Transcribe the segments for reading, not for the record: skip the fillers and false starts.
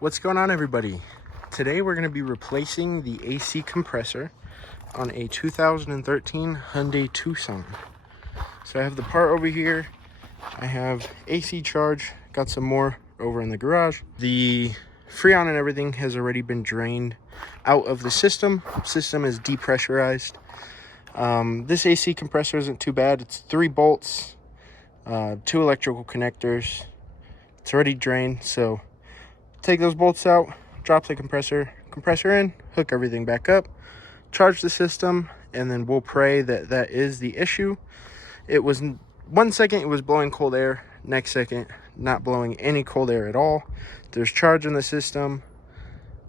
What's going on, everybody? Today we're going to be replacing the AC compressor on a 2013 Hyundai Tucson. So I have the part over here. I have AC charge, got some more over in the garage. The Freon and everything has already been drained out of the system. System is depressurized. This AC compressor isn't too bad. It's 3 bolts, 2 electrical connectors. It's already drained, so take those bolts out, drop the compressor in, hook everything back up, charge the system, and then we'll pray that that is the issue. It was 1 second it was blowing cold air, next second not blowing any cold air at all. There's charge in the system.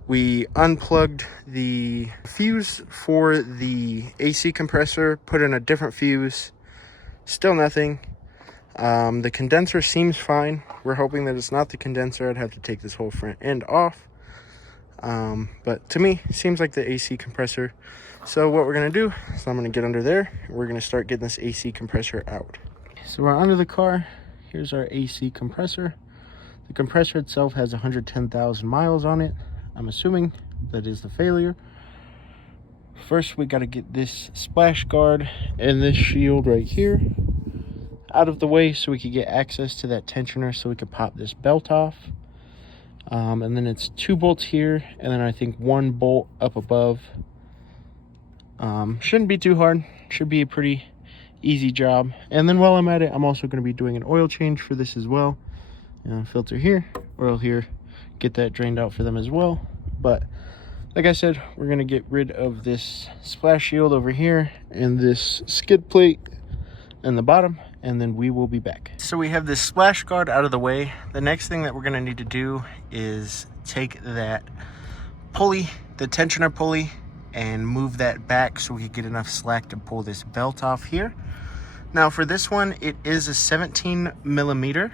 We unplugged the fuse for the AC compressor, put in a different fuse, still nothing. The condenser seems fine. We're hoping that it's not the condenser. I'd have to take this whole front end off. But to me, it seems like the AC compressor. So what we're going to do is I'm going to get under there. We're going to start getting this AC compressor out. So we're under the car. Here's our AC compressor. The compressor itself has 110,000 miles on it. I'm assuming that is the failure. First, we got to get this splash guard and this shield right here out of the way so we could get access to that tensioner so we could pop this belt off. And then it's 2 bolts here, and then I think 1 bolt up above. Shouldn't be too hard. Should be a pretty easy job. And then while I'm at it, I'm also going to be doing an oil change for this as well. Filter here, oil here, get that drained out for them as well. But like I said, we're going to get rid of this splash shield over here and this skid plate in the bottom, and then we will be back. So we have this splash guard out of the way. The next thing that we're going to need to do is take that pulley, the tensioner pulley, and move that back so we can get enough slack to pull this belt off here. Now for this one, it is a 17 millimeter,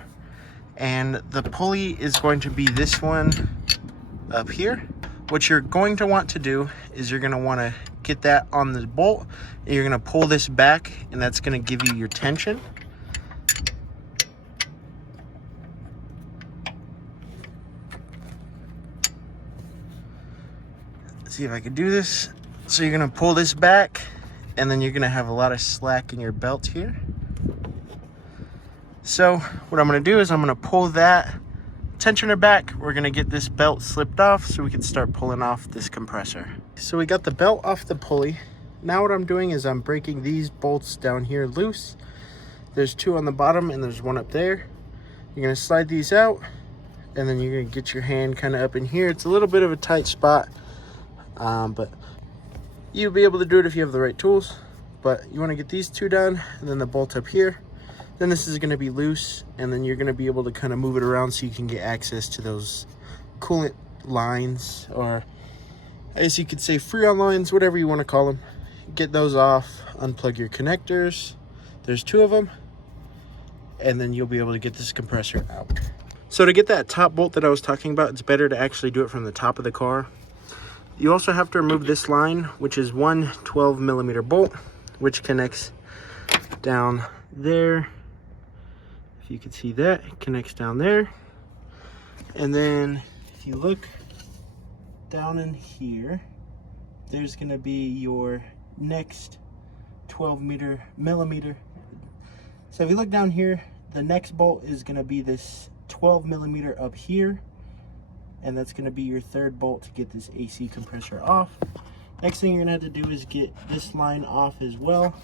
and the pulley is going to be this one up here. What you're going to want to do is you're going to want to get that on the bolt, and you're going to pull this back, and that's going to give you your tension. Let's see if I can do this. So you're going to pull this back, and then you're going to have a lot of slack in your belt here. So what I'm going to do is I'm going to pull that tensioner back. We're going to get this belt slipped off so we can start pulling off this compressor. So we got the belt off the pulley. Now what I'm doing is I'm breaking these bolts down here loose. There's 2 on the bottom and there's 1 up there. You're going to slide these out, and then you're going to get your hand kind of up in here. It's a little bit of a tight spot, but you'll be able to do it if you have the right tools. But you want to get these 2 done, and then the bolt up here. Then this is going to be loose, and then you're going to be able to kind of move it around so you can get access to those coolant lines, or I guess you could say Freon lines, whatever you want to call them. Get those off, unplug your connectors. There's 2 of them, and then you'll be able to get this compressor out. So to get that top bolt that I was talking about, it's better to actually do it from the top of the car. You also have to remove this line, which is 1 12 millimeter bolt, which connects down there. If you can see that, it connects down there. And then if you look down in here, there's going to be your next 12 millimeter. So if you look down here, the next bolt is going to be this 12 millimeter up here, and that's going to be your 3rd bolt to get this AC compressor off. Next thing you're going to have to do is get this line off as well,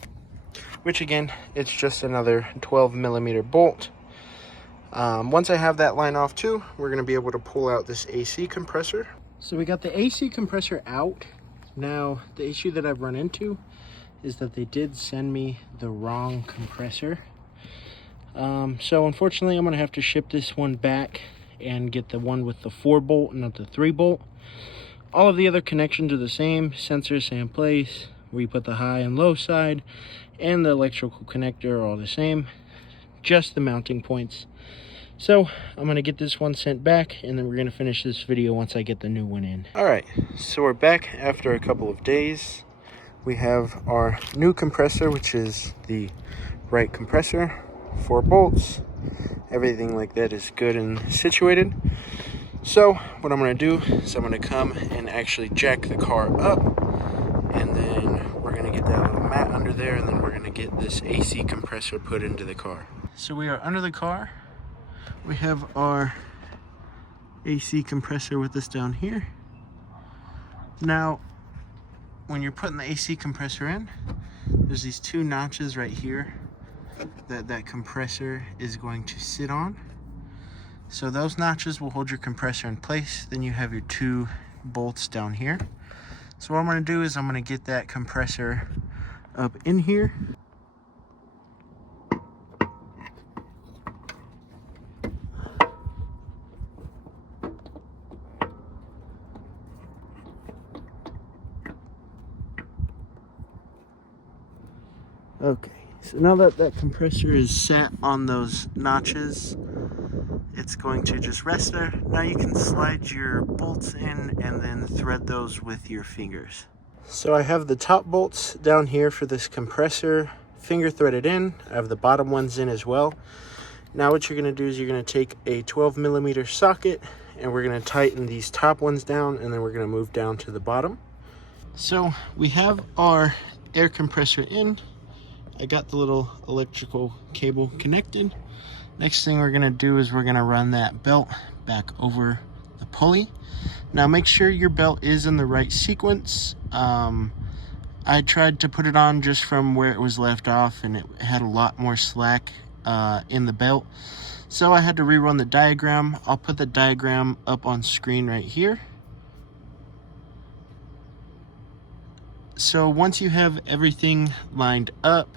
which again, it's just another 12 millimeter bolt. Once I have that line off too, we're going to be able to pull out this AC compressor. So we got the AC compressor out. Now the issue that I've run into is that they did send me the wrong compressor. So unfortunately I'm going to have to ship this one back and get the one with the 4 bolt and not the 3 bolt. All of the other connections are the same. Sensors same place, where you put the high and low side, and the electrical connector are all the same, just the mounting points. So I'm going to get this one sent back, and then we're going to finish this video once I get the new one in. Alright, so we're back after a couple of days. We have our new compressor, which is the right compressor, 4 bolts, everything like that is good and situated. So what I'm going to do is I'm going to come and actually jack the car up, and then we're going to get that little mat under there, and then we're going to get this AC compressor put into the car. So we are under the car. We have our AC compressor with us down here. Now, when you're putting the AC compressor in, there's these two notches right here that compressor is going to sit on. So those notches will hold your compressor in place. Then you have your two bolts down here. So what I'm going to do is I'm going to get that compressor up in here. Okay, so now that that compressor is set on those notches, it's going to just rest there. Now you can slide your bolts in and then thread those with your fingers. So I have the top bolts down here for this compressor finger threaded in. I have the bottom ones in as well. Now what you're going to do is you're going to take a 12mm socket and we're going to tighten these top ones down, and then we're going to move down to the bottom. So we have our air compressor in. I got the little electrical cable connected. Next thing we're gonna do is we're gonna run that belt back over the pulley. Now make sure your belt is in the right sequence. I tried to put it on just from where it was left off, and it had a lot more slack in the belt. So I had to rerun the diagram. I'll put the diagram up on screen right here. So once you have everything lined up,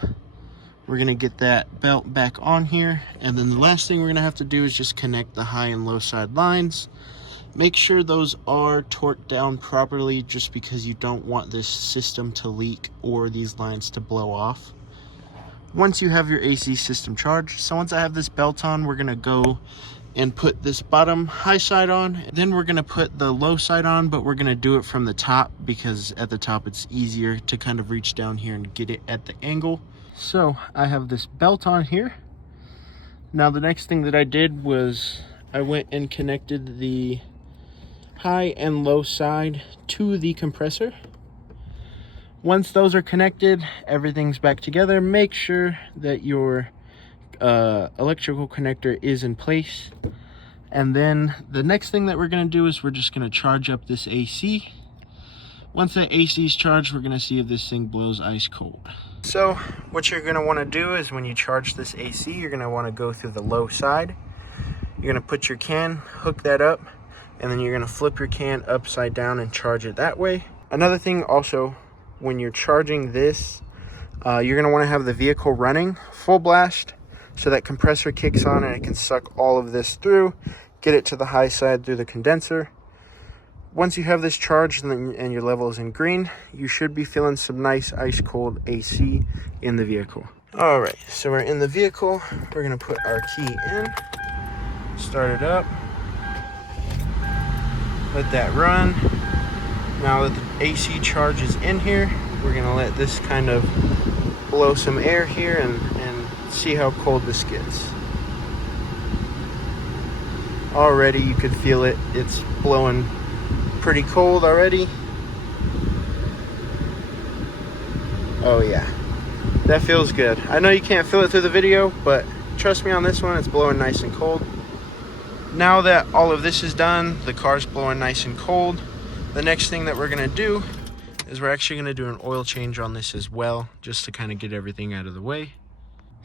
we're going to get that belt back on here. And then the last thing we're going to have to do is just connect the high and low side lines. Make sure those are torqued down properly, just because you don't want this system to leak or these lines to blow off. Once you have your AC system charged, so once I have this belt on, we're going to go and put this bottom high side on. Then we're going to put the low side on, but we're going to do it from the top, because at the top it's easier to kind of reach down here and get it at the angle. So I have this belt on here. Now the next thing that I did was I went and connected the high and low side to the compressor. Once those are connected, everything's back together. Make sure that your electrical connector is in place, and then the next thing that we're going to do is we're just going to charge up this AC. Once that AC is charged, we're going to see if this thing blows ice cold. So what you're going to want to do is when you charge this AC, you're going to want to go through the low side. You're going to put your can, hook that up, and then you're going to flip your can upside down and charge it that way. Another thing also, when you're charging this, you're going to want to have the vehicle running full blast, so that compressor kicks on and it can suck all of this through, get it to the high side through the condenser. Once you have this charged and your level is in green, you should be feeling some nice ice cold AC in the vehicle. All right, so we're in the vehicle. We're gonna put our key in, start it up, let that run. Now that the AC charge is in here, we're gonna let this kind of blow some air here and see how cold this gets. Already you could feel it. It's blowing pretty cold already. Oh yeah, that feels good. I know you can't feel it through the video, but trust me on this one, it's blowing nice and cold. Now that all of this is done, the car's blowing nice and cold, the next thing that we're gonna do is we're actually gonna do an oil change on this as well, just to kind of get everything out of the way.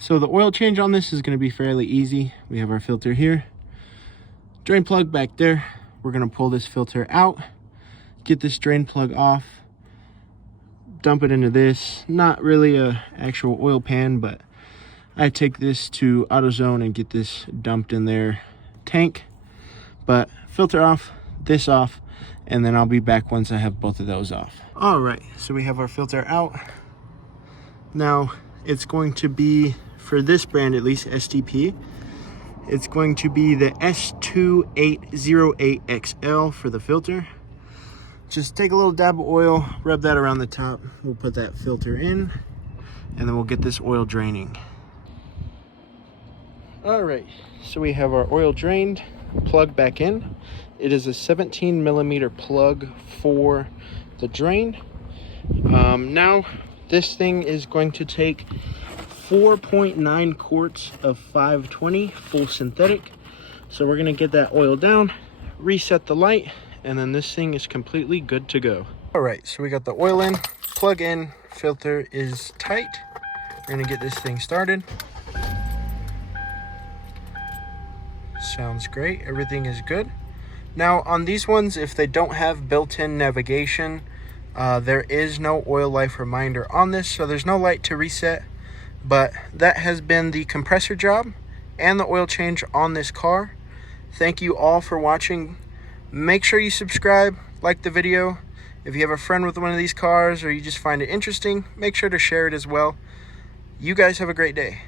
So the oil change on this is going to be fairly easy. We have our filter here, drain plug back there. We're going to pull this filter out, get this drain plug off, dump it into this. Not really a actual oil pan, but I take this to AutoZone and get this dumped in their tank. But filter off, this off, and then I'll be back once I have both of those off. All right, so we have our filter out. Now it's going to be, for this brand at least, STP, it's going to be the S2808XL for the filter. Just take a little dab of oil, rub that around the top. We'll put that filter in, and then we'll get this oil draining. All right, so we have our oil drained, plug back in. It is a 17 millimeter plug for the drain. Now this thing is going to take 4.9 quarts of 520 full synthetic. So we're gonna get that oil down, reset the light, and then this thing is completely good to go. All right, so we got the oil in, plug in, filter is tight. We're gonna get this thing started. Sounds great, everything is good. Now on these ones, if they don't have built-in navigation, there is no oil life reminder on this, so there's no light to reset. But that has been the compressor job and the oil change on this car. Thank you all for watching. Make sure you subscribe, like the video. If you have a friend with one of these cars or you just find it interesting, make sure to share it as well. You guys have a great day.